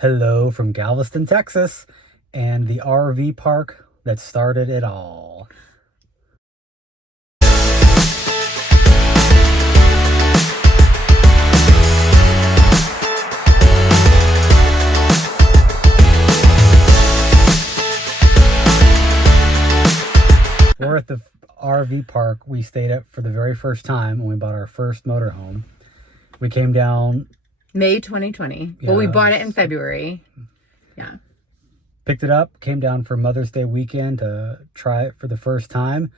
Hello from Galveston, Texas, and the RV park that started it all. We're at the RV park we stayed at for the very first time when we bought our first motorhome. We came down May 2020. Yeah. Well, we bought it in February. Yeah. picked it up, came down for Mother's Day weekend to try it for the first time,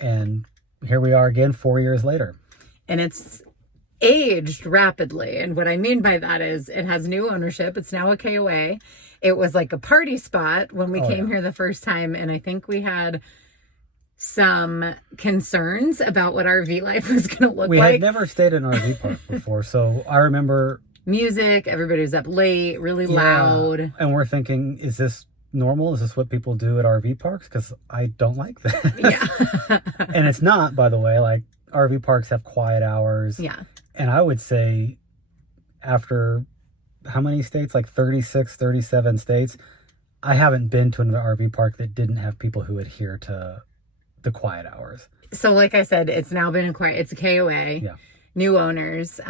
and here we are again 4 years later. And it's aged rapidly. And what I mean by that is it has new ownership. It's now a KOA. It was like a party spot when we came here the first time. And I think we had some concerns about what RV life was going to look like. We had never stayed in an RV park before, so I remember music, everybody was up late, really loud. And we're thinking, is this normal? Is this what people do at RV parks? Because I don't like that. Yeah. And it's not, by the way. Like, RV parks have quiet hours. Yeah. And I would say after how many states? Like 36, 37 states. I haven't been to an RV park that didn't have people who adhere to the quiet hours. So like I said, it's now been acquired. It's a KOA. Yeah. New owners.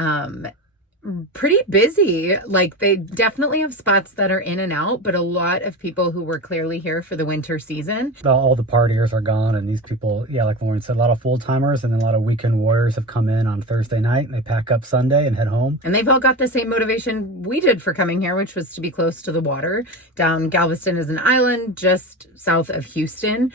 Pretty busy. Like, they definitely have spots that are in and out, but a lot of people who were clearly here for the winter season. All the partiers are gone, and these people, like Lauren said, a lot of full-timers and then a lot of weekend warriors have come in on Thursday night, and they pack up Sunday and head home. And they've all got the same motivation we did for coming here, which was to be close to the water. Down Galveston is an island just south of Houston.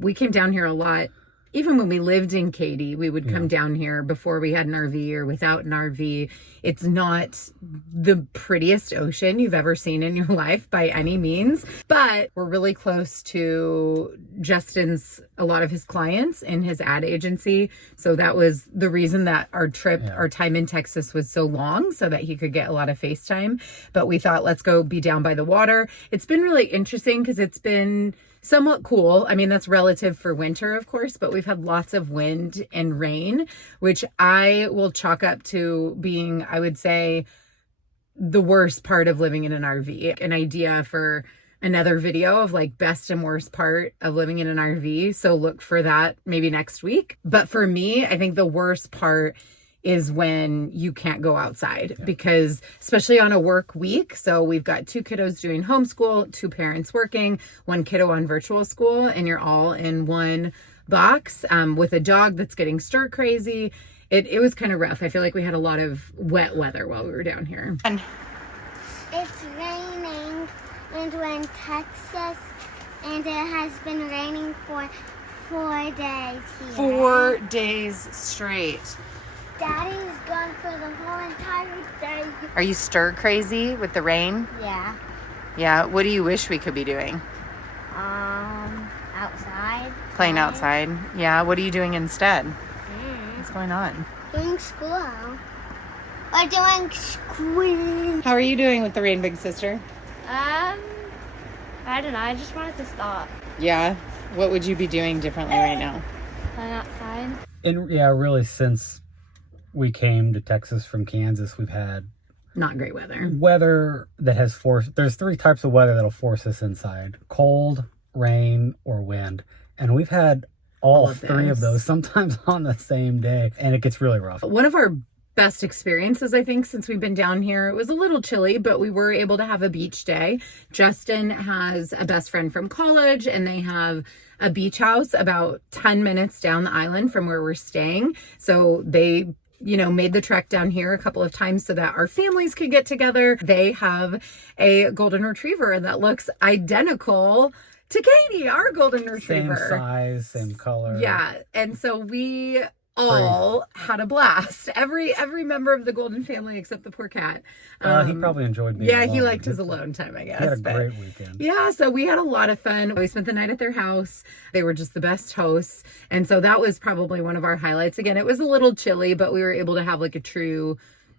We came down here a lot. Even when we lived in Katy, we would come down here before we had an RV or without an RV. It's not the prettiest ocean you've ever seen in your life by any means, but we're really close to Justin's, a lot of his clients in his ad agency. So that was the reason that our trip, our time in Texas was so long, so that he could get a lot of FaceTime. But we thought, let's go be down by the water. It's been really interesting because it's been somewhat cool. I mean, that's relative for winter, of course, but we've had lots of wind and rain, which I will chalk up to being, I would say, the worst part of living in an RV. An idea for another video of like best and worst part of living in an RV. So look for that maybe next week. But for me, I think the worst part is when you can't go outside, because especially on a work week. So we've got 2 kiddos doing homeschool, 2 parents working, 1 kiddo on virtual school, and you're all in one box with a dog that's getting stir crazy. It was kind of rough. I feel like we had a lot of wet weather while we were down here. It's raining, and we're in Texas, and it has been raining for 4 days here. 4 days straight. Daddy's gone for the whole entire day. Are you stir crazy with the rain? Yeah. Yeah. What do you wish we could be doing? Outside. Playing outside. Yeah. What are you doing instead? What's going on? Doing school. We're doing school. How are you doing with the rain, big sister? I don't know. I just wanted to stop. Yeah. What would you be doing differently right now? Playing outside. And really, since we came to Texas from Kansas, we've had Not great weather. weather that has forced, there's 3 types of weather that'll force us inside: cold, rain, or wind. And we've had all 3 of those, sometimes on the same day, and it gets really rough. One of our best experiences, I think, since we've been down here. It was a little chilly, but we were able to have a beach day. Justin has a best friend from college, and they have a beach house about 10 minutes down the island from where we're staying. So they made the trek down here a couple of times so that our families could get together. They have a golden retriever that looks identical to Katie, our golden retriever. Same size, same color. Yeah. And so we all had a blast. Every member of the golden family except the poor cat. He probably enjoyed being alone. He liked his alone time, I guess. He had a great weekend. Yeah, so we had a lot of fun. We spent the night at their house. They were just the best hosts. And so that was probably one of our highlights. Again, it was a little chilly, but we were able to have like a true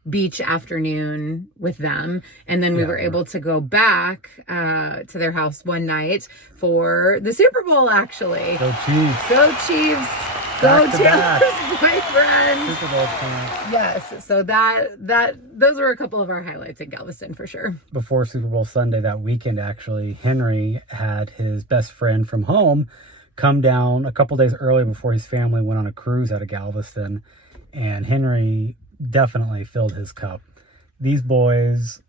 beach afternoon with them. And then we were able to go back to their house one night for the Super Bowl, actually. Go Chiefs. Go Chiefs. Go Back to Taylor's boyfriend. Super Bowl champ. Yes. So those were a couple of our highlights in Galveston for sure. Before Super Bowl Sunday that weekend, actually, Henry had his best friend from home come down a couple days early before his family went on a cruise out of Galveston. And Henry definitely filled his cup. These boys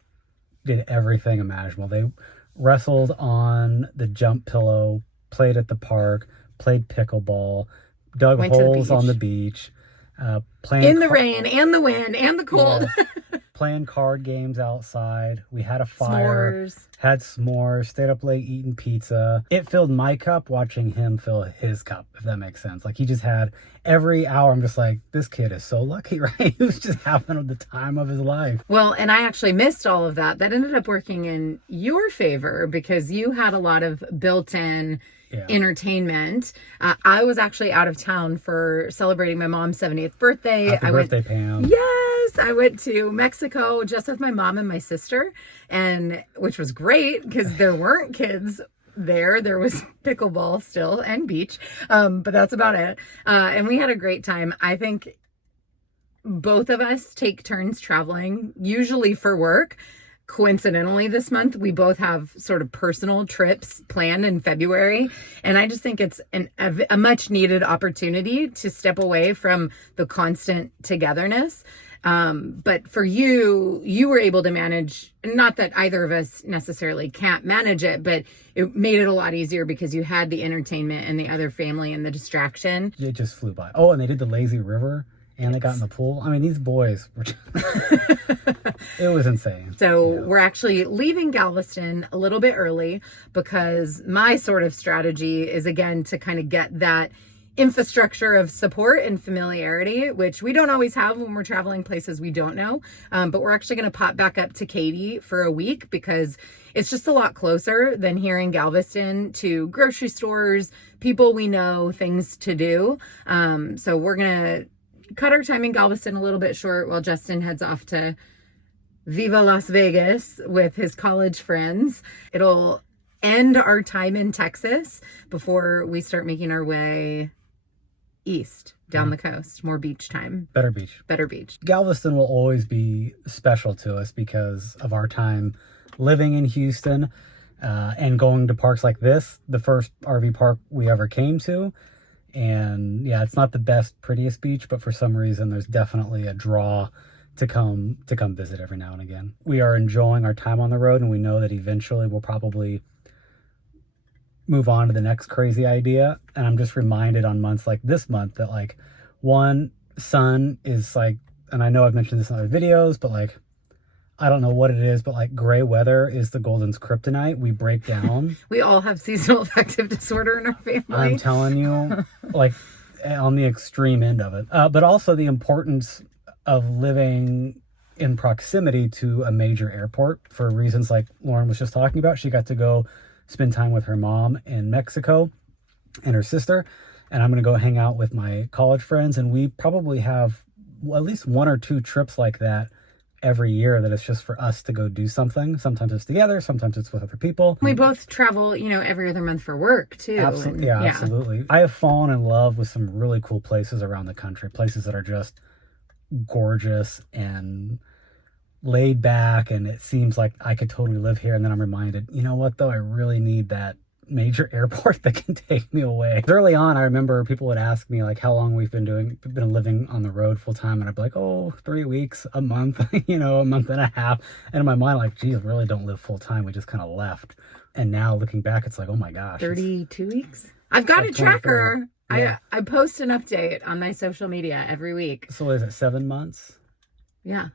did everything imaginable. They wrestled on the jump pillow, played at the park, played pickleball, dug holes on the beach, playing in the rain and the wind and the cold. Yes. Playing card games outside. We had a fire, S'mores. had s'mores, stayed up late eating pizza. It filled my cup watching him fill his cup, if that makes sense. Like, he just had every hour. I'm just like, this kid is so lucky, right? He was just having the time of his life. Well, and I actually missed all of that. That ended up working in your favor because you had a lot of built-in entertainment. I was actually out of town for celebrating my mom's 70th birthday. Happy birthday, Pam. Yes, I went to Mexico just with my mom and my sister, and which was great because there weren't kids there. There was pickleball still and beach, but that's about it. And we had a great time. I think both of us take turns traveling, usually for work. Coincidentally, this month, we both have sort of personal trips planned in February. And I just think it's a much needed opportunity to step away from the constant togetherness. But for you were able to manage, not that either of us necessarily can't manage it, but it made it a lot easier because you had the entertainment and the other family and the distraction. It just flew by. Oh, and they did the lazy river. And they got in the pool. I mean, these boys were it was insane. So we're actually leaving Galveston a little bit early because my sort of strategy is, again, to kind of get that infrastructure of support and familiarity, which we don't always have when we're traveling places we don't know. But we're actually going to pop back up to Katy for a week because it's just a lot closer than here in Galveston to grocery stores, people we know, things to do. So we're going to cut our time in Galveston a little bit short while Justin heads off to Viva Las Vegas with his college friends. It'll end our time in Texas before we start making our way east down the coast. More beach time. Better beach. Galveston will always be special to us because of our time living in Houston and going to parks like this, the first RV park we ever came to. And yeah, it's not the best, prettiest beach, but for some reason, there's definitely a draw to come visit every now and again. We are enjoying our time on the road, and we know that eventually we'll probably move on to the next crazy idea. And I'm just reminded on months like this month that, like, one, sun is like, and I know I've mentioned this in other videos, but like, I don't know what it is, but like gray weather is the Golden's kryptonite. We break down. We all have seasonal affective disorder in our family. I'm telling you, like, on the extreme end of it. But also the importance of living in proximity to a major airport for reasons like Lauren was just talking about. She got to go spend time with her mom in Mexico and her sister. And I'm going to go hang out with my college friends. And we probably have at least one or two trips like that every year that it's just for us to go do something. Sometimes it's together, sometimes it's with other people. We both travel, every other month for work too. Absolutely. Yeah, absolutely. I have fallen in love with some really cool places around the country, places that are just gorgeous and laid back, and it seems like I could totally live here. And then I'm reminded, you know what though, I really need that major airport that can take me away. Early on, I remember people would ask me like how long we've been living on the road full time, and I'd be like, 3 weeks, a month, a month and a half. And in my mind, like, geez, we really don't live full time. We just kind of left. And now looking back, it's like, oh my gosh, 32 weeks. I've got a tracker. Yeah. I post an update on my social media every week. So is it 7 months? Yeah.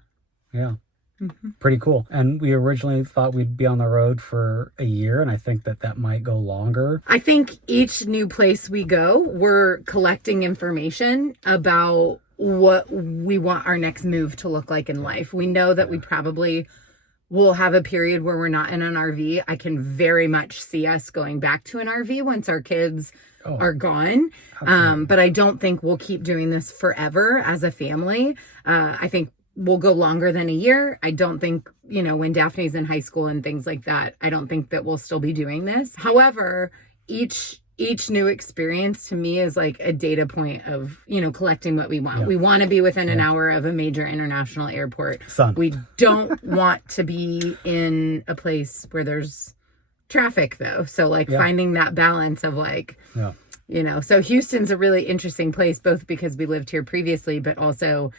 Mm-hmm. Pretty cool. And we originally thought we'd be on the road for a year, and I think that might go longer. I think each new place we go, we're collecting information about what we want our next move to look like in life. We know that we probably will have a period where we're not in an RV. I can very much see us going back to an RV once our kids are gone. But I don't think we'll keep doing this forever as a family. I think we'll go longer than a year. I don't think, when Daphne's in high school and things like that, I don't think that we'll still be doing this. However, each each new experience to me is like a data point of, collecting what we want. Yeah. We want to be within an hour of a major international airport. Sun. We don't want to be in a place where there's traffic though. So like finding that balance of like, so Houston's a really interesting place, both because we lived here previously, but also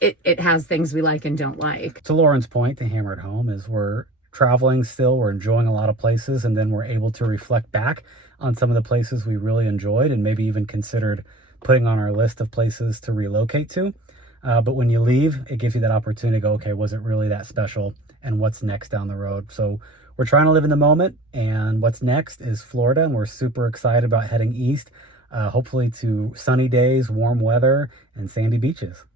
it has things we like and don't like. To Lauren's point, to hammer it home, is we're traveling still, we're enjoying a lot of places, and then we're able to reflect back on some of the places we really enjoyed and maybe even considered putting on our list of places to relocate to. But when you leave, it gives you that opportunity to go, okay, was it really that special? And what's next down the road? So we're trying to live in the moment, and what's next is Florida, and we're super excited about heading east, hopefully to sunny days, warm weather, and sandy beaches.